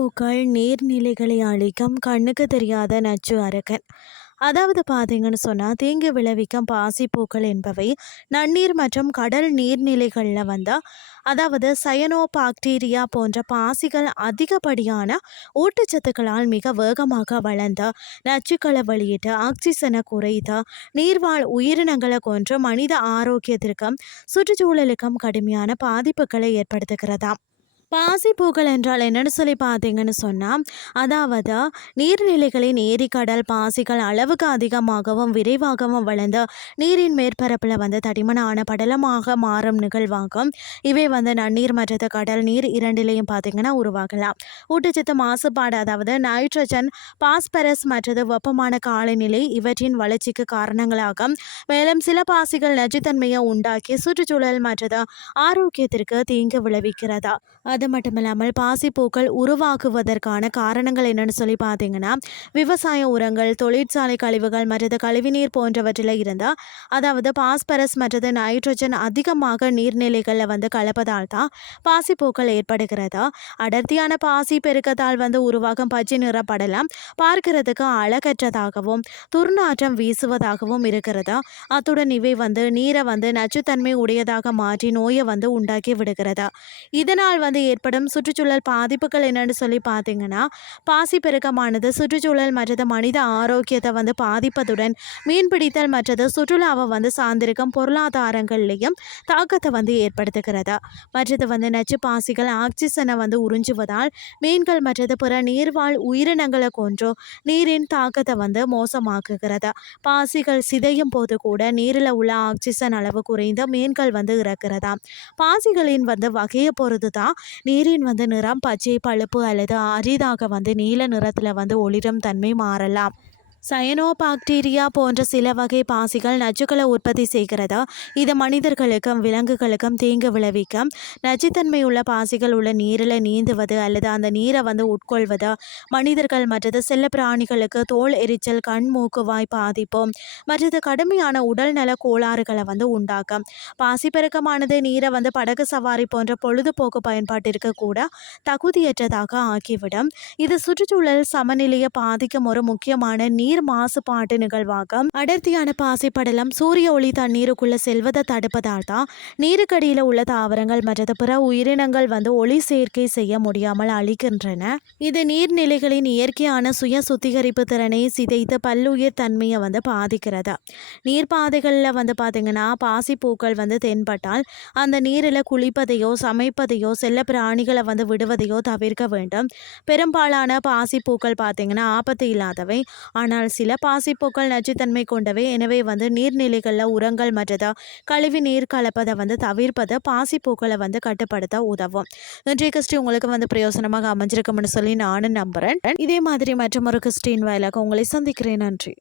பாசிப்பூக்கள் நீர்நிலைகளை அழிக்கும் கண்ணுக்கு தெரியாத நச்சு அரக்கன். அதாவது பார்த்தீங்கன்னு சொன்னால் தீங்கு விளைவிக்கும் பாசிப்பூக்கள் என்பவை நன்னீர் மற்றும் கடல் நீர்நிலைகளில் அதாவது சயனோபாக்டீரியா போன்ற பாசிகள் அதிகப்படியான ஊட்டச்சத்துக்களால் மிக வேகமாக வளர்ந்து நச்சுக்களை வெளியிட்டு ஆக்சிஜனை குறைத்து நீர்வாழ் உயிரினங்களை கொன்று மனித ஆரோக்கியத்திற்கும் சுற்றுச்சூழலுக்கும் கடுமையான பாதிப்புகளை ஏற்படுத்துகிறதாம். பாசிப்பூக்கள் என்றால் என்னன்னு சொல்லி பார்த்தீங்கன்னு சொன்னால், அதாவது நீர்நிலைகளின் ஏரிக்கடல் பாசிகள் அளவுக்கு அதிகமாகவும் விரைவாகவும் வளர்ந்து நீரின் மேற்பரப்பில் தடிமனான படலமாக மாறும் நிகழ்வாகும். இவை நன்னீர் மற்றது கடல் நீர் இரண்டிலையும் பார்த்தீங்கன்னா உருவாகலாம். ஊட்டச்சத்து மாசுபாடு, அதாவது நைட்ரஜன், பாஸ்பரஸ் மற்றது வெப்பமான காலநிலை இவற்றின் வளர்ச்சிக்கு காரணங்களாகும். மேலும் சில பாசிகள் நச்சுத்தன்மையை உண்டாக்கி சுற்றுச்சூழல் மற்றது ஆரோக்கியத்திற்கு தீங்கு விளைவிக்கிறதா. அது மட்டும் இல்லாமல் பாசிப்பூக்கள் உருவாக்குவதற்கான காரணங்கள் என்னன்னு சொல்லி பார்த்தீங்கன்னா, விவசாய உரங்கள், தொழிற்சாலை கழிவுகள் மற்றது கழிவுநீர் போன்றவற்றில் இருந்தால், அதாவது பாஸ்பரஸ் மற்றது நைட்ரஜன் அதிகமாக நீர்நிலைகளில் கலப்பதால் தான் பாசிப்பூக்கள் ஏற்படுகிறது. அடர்த்தியான பாசி பெருக்கத்தால் உருவாகும் பச்சை நிறப்படலாம் பார்க்கிறதுக்கு அழகற்றதாகவும் துர்நாற்றம் வீசுவதாகவும் இருக்கிறது. அத்துடன் இவை நீரை நச்சுத்தன்மை உடையதாக மாற்றி நோயை உண்டாக்கி விடுகிறது. இதனால் ஏற்படும் சுற்றுச்சூழல் பாதிப்புகள் என்னன்னு சொல்லி பார்த்தீங்கன்னா, பாசி பெருக்கமானது சுற்றுச்சூழல் மற்றது மனித ஆரோக்கியத்தை பாதிப்பதுடன் மீன்பிடித்தல் மற்றது சுற்றுலாவை சார்ந்திருக்கும் பொருளாதாரங்கள்லையும் தாக்கத்தை ஏற்படுத்துகிறது. மற்றது நச்சு பாசிகள் ஆக்சிஜனை உறிஞ்சுவதால் மீன்கள் மற்றது பிற நீர்வாழ் உயிரினங்களை கொன்றோ நீரின் தாக்கத்தை மோசமாக்குகிறது. பாசிகள் சிதையும் போது கூட நீரில் உள்ள ஆக்சிஜன் அளவு குறைந்து மீன்கள் இறக்கிறதா. பாசிகளின் வகையை பொறுத்து தான் நீரின் நிறம் பச்சை, பழுப்பு அல்லது அரிதாக நீல நிறத்தில் ஒளிரும் தன்மை மாறலாம். சயனோபாக்டீரியா போன்ற சில வகை பாசிகள் நச்சுக்களை உற்பத்தி செய்கிறது. இது மனிதர்களுக்கும் விலங்குகளுக்கும் தீங்கு விளைவிக்கும். நச்சுத்தன்மை உள்ள பாசிகள் உள்ள நீரில் நீந்துவது அல்லது அந்த நீரை உட்கொள்வது மனிதர்கள் மற்றது செல்ல பிராணிகளுக்கு தோல் எரிச்சல், கண், மூக்கு, வாய் பாதிப்பு மற்றது கடுமையான உடல் நல கோளாறுகளை உண்டாக்கும். பாசி பெருக்கமானது நீரை படகு சவாரி போன்ற பொழுதுபோக்கு பயன்பாட்டிற்கு கூட தகுதியற்றதாக ஆக்கிவிடும். இது சுற்றுச்சூழல் சமநிலையை பாதிக்கும் ஒரு முக்கியமான நீர் மாசுபாட்டு நிகழ்வாகும். அடர்த்தியான பாசிப்படலம் சூரிய ஒளி தண்ணீருக்குள்ள செல்வதை தடுப்பதால் தான் நீருக்கடியில் உள்ள தாவரங்கள் மற்றது பிற உயிரினங்கள் ஒளி சேர்க்கை செய்ய முடியாமல் அழிக்கின்றன. இது நீர்நிலைகளின் இயற்கையான சுய சுத்திகரிப்பு திறனை சிதைத்து பல்லுயிர் தன்மையை பாதிக்கிறது. நீர்ப்பாதைகளில் பார்த்தீங்கன்னா பாசிப்பூக்கள் தென்பட்டால் அந்த நீரில் குளிப்பதையோ சமைப்பதையோ செல்ல பிராணிகளை விடுவதையோ தவிர்க்க வேண்டும். பெரும்பாலான பாசிப்பூக்கள் பார்த்தீங்கன்னா ஆபத்து இல்லாதவை. ஆனால் சில பாசிப்பூக்கள் நச்சுத்தன்மை கொண்டவை. எனவே நீர்நிலைகளில் உரங்கள் மற்றது கழிவு நீர் கலப்பதை தவிர்ப்பது பாசிப்பூக்களை கட்டுப்படுத்த உதவும். இன்றைய கிறிஸ்டி உங்களுக்கு பிரயோசனமாக அமைஞ்சிருக்கும்னு சொல்லி நானும் நம்புகிறேன். இதே மாதிரி மற்றும் ஒரு கிறிஸ்டின் வாயிலாக உங்களை சந்திக்கிறேன். நன்றி.